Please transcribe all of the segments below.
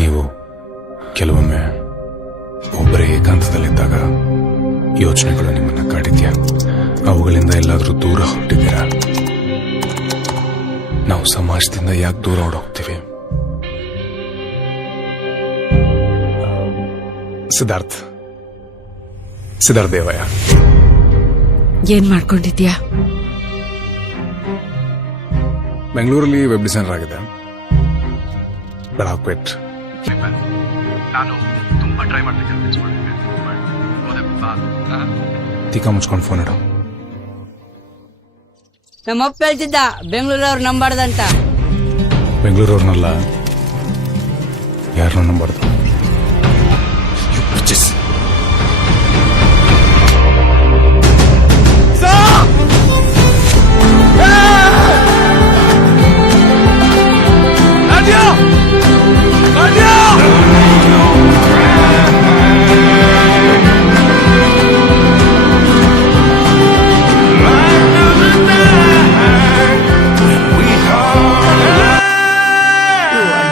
ನೀವು ಕೆಲವೊಮ್ಮೆ ಒಬ್ಬರೇ ಏಕಾಂತದಲ್ಲಿದ್ದಾಗ ಯೋಚನೆಗಳು ನಿಮ್ಮನ್ನ ಕಾಡಿದ್ಯಾ? ಅವುಗಳಿಂದ ಎಲ್ಲಾದ್ರೂ ದೂರ ಹೊರಟಿದ್ದೀರಾ? ನಾವು ಸಮಾಜದಿಂದ ಯಾಕೆ ದೂರ ಹೊರಡೋಗ್ತೀವಿ? ಸಿದ್ಧಾರ್ಥ್ ದೇವಯ್ಯ. ಏನ್ ಮಾಡ್ಕೊಂಡಿದ್ಯಾ? ಬೆಂಗಳೂರಲ್ಲಿ ವೆಬ್ ಡಿಸೈನರ್ ಆಗಿದೆ. ಬೆಳಾಕ್ಪೇಟ್. ನಾನು ತುಂಬಾ ಟ್ರೈ ಮಾಡ್ಬೇಕಂತ ತೀಕ ಮುಚ್ಕೊಂಡು ಫೋನ್ ಇಡು. ನಮ್ಮಪ್ಪ ಹೇಳ್ತಿದ್ದ ಬೆಂಗಳೂರವ್ರು ನಂಬಾರ್ದಂತ. ಬೆಂಗಳೂರವ್ರನ್ನಲ್ಲ, ಯಾರನ್ನ ನಂಬಾರ್ದು?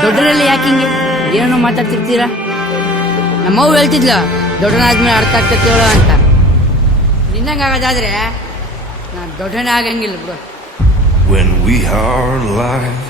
ದೊಡ್ಡರಲ್ಲಿ ಯಾಕಿಂಗೆ ಏನೋ ಮಾತಾಡ್ತಿರ್ತೀರಾ? ನಮ್ಮವ್ವ ಹೇಳ್ತಿದ್ಲ ದೊಡ್ಡನಾದ್ಮೇಲೆ ಅರ್ಥ ಆಗ್ತೇವಳ ಅಂತ. ನಿನ್ನಂಗಾಗದಾದ್ರೆ ನಾನ್ ದೊಡ್ಡನೇ ಆಗಂಗಿಲ್ಲ ಬಿಡು. When we are alive